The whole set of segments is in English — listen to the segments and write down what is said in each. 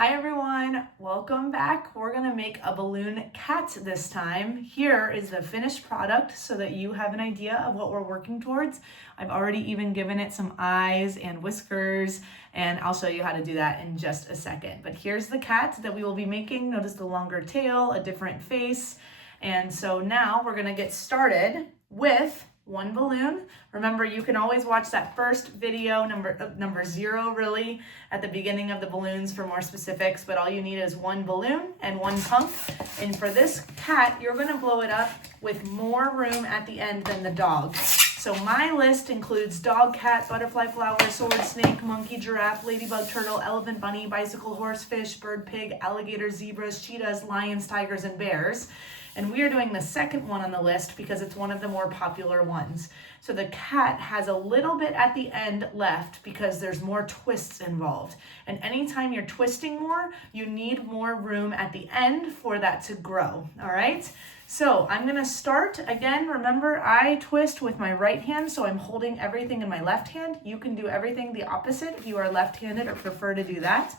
Hi everyone, welcome back. We're gonna make a balloon cat this time. Here is the finished product so that you have an idea of what we're working towards. I've already even given it some eyes and whiskers, and I'll show you how to do that in just a second. But here's the cat that we will be making. Notice the longer tail, a different face. And so now we're gonna get started with one balloon. Remember, you can always watch that first video, number 0 really, at the beginning of the balloons for more specifics, but all you need is one balloon and one pump. And for this cat, you're gonna blow it up with more room at the end than the dog. So my list includes dog, cat, butterfly, flower, sword, snake, monkey, giraffe, ladybug, turtle, elephant, bunny, bicycle, horse, fish, bird, pig, alligator, zebras, cheetahs, lions, tigers, and bears. And we are doing the second one on the list because it's one of the more popular ones. So the cat has a little bit at the end left because there's more twists involved. And anytime you're twisting more, you need more room at the end for that to grow, all right? So I'm gonna start, again, remember I twist with my right hand, so I'm holding everything in my left hand. You can do everything the opposite if you are left-handed or prefer to do that.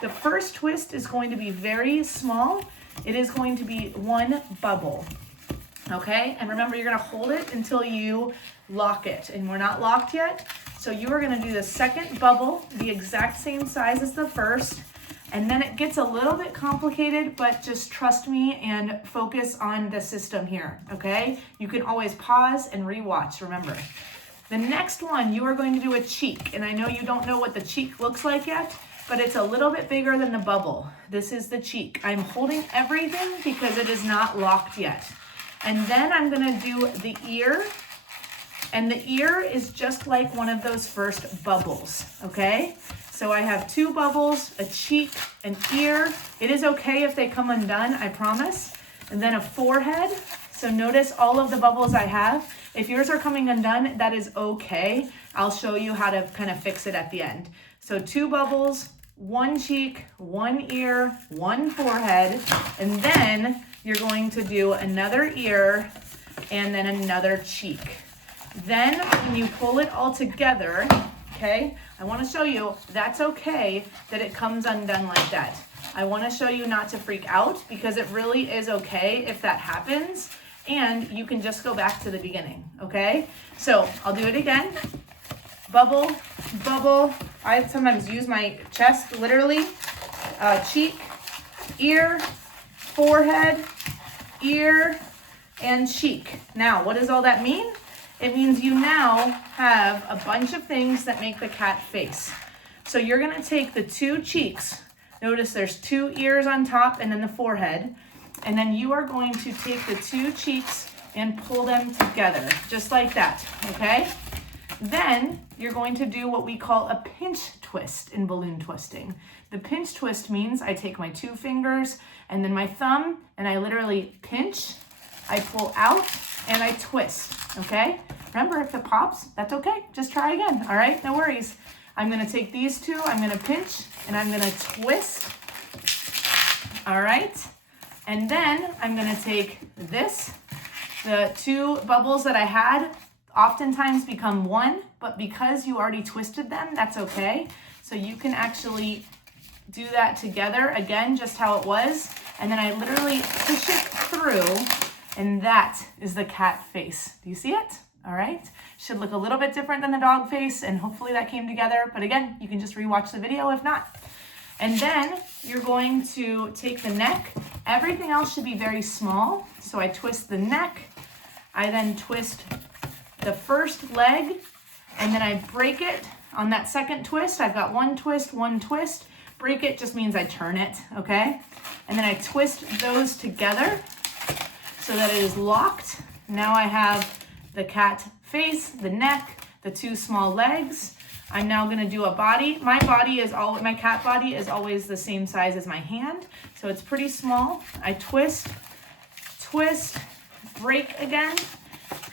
The first twist is going to be very small. It is going to be one bubble, okay? And remember, you're gonna hold it until you lock it, and we're not locked yet. So you are gonna do the second bubble, the exact same size as the first, and then it gets a little bit complicated, but just trust me and focus on the system here, okay? You can always pause and rewatch, remember. The next one, you are going to do a cheek, and I know you don't know what the cheek looks like yet, but it's a little bit bigger than the bubble. This is the cheek. I'm holding everything because it is not locked yet. And then I'm gonna do the ear, and the ear is just like one of those first bubbles, okay? So I have 2 bubbles, a cheek, an ear. It is okay if they come undone, I promise. And then a forehead. So notice all of the bubbles I have. If yours are coming undone, that is okay. I'll show you how to kind of fix it at the end. So 2 bubbles, 1 cheek, 1 ear, 1 forehead, and then you're going to do another ear and then another cheek. Then when you pull it all together, okay, I want to show you that's okay that it comes undone like that. I want to show you not to freak out because it really is okay if that happens, and you can just go back to the beginning, okay? So I'll do it again. Bubble, bubble. I sometimes use my chest, literally. Cheek, ear, forehead, ear, and cheek. Now, what does all that mean? It means you now have a bunch of things that make the cat face. So you're gonna take the 2 cheeks. Notice there's 2 ears on top and then the forehead. And then you are going to take the 2 cheeks and pull them together, just like that, okay? Then you're going to do what we call a pinch twist in balloon twisting. The pinch twist means I take my 2 fingers and then my thumb and I literally pinch, I pull out, and I twist, okay? Remember, if it pops, that's okay. Just try again, all right? No worries. I'm gonna take these 2, I'm gonna pinch, and I'm gonna twist, all right? And then I'm gonna take this, the 2 bubbles that I had, oftentimes become 1, but because you already twisted them, that's okay. So you can actually do that together, again, just how it was, and then I literally push it through, and that is the cat face. Do you see it? All right. Should look a little bit different than the dog face, and hopefully that came together, but again, you can just rewatch the video if not. And then you're going to take the neck. Everything else should be very small, so I twist the neck, I then twist the first leg, and then I break it on that second twist. I've got 1 twist, 1 twist. Break it just means I turn it, okay? And then I twist those together so that it is locked. Now I have the cat face, the neck, the 2 small legs. I'm now gonna do a body. My cat body is always the same size as my hand, so it's pretty small. I twist, twist, break again,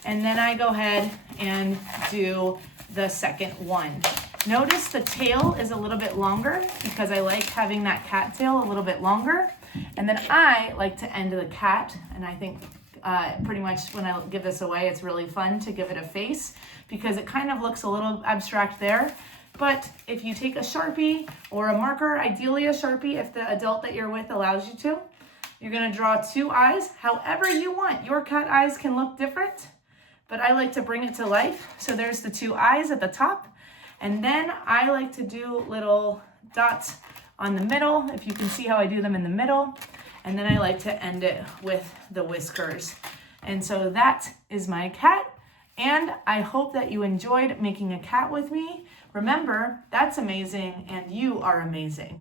and then I go ahead and do the second one. Notice the tail is a little bit longer because I like having that cat tail a little bit longer. And then I like to end the cat, and I think pretty much when I give this away, it's really fun to give it a face because it kind of looks a little abstract there. But if you take a Sharpie or a marker, ideally a Sharpie if the adult that you're with allows you to, you're gonna draw 2 eyes however you want. Your cat eyes can look different, but I like to bring it to life. So there's the 2 eyes at the top. And then I like to do little dots on the middle, if you can see how I do them in the middle. And then I like to end it with the whiskers. And so that is my cat. And I hope that you enjoyed making a cat with me. Remember, that's amazing and you are amazing.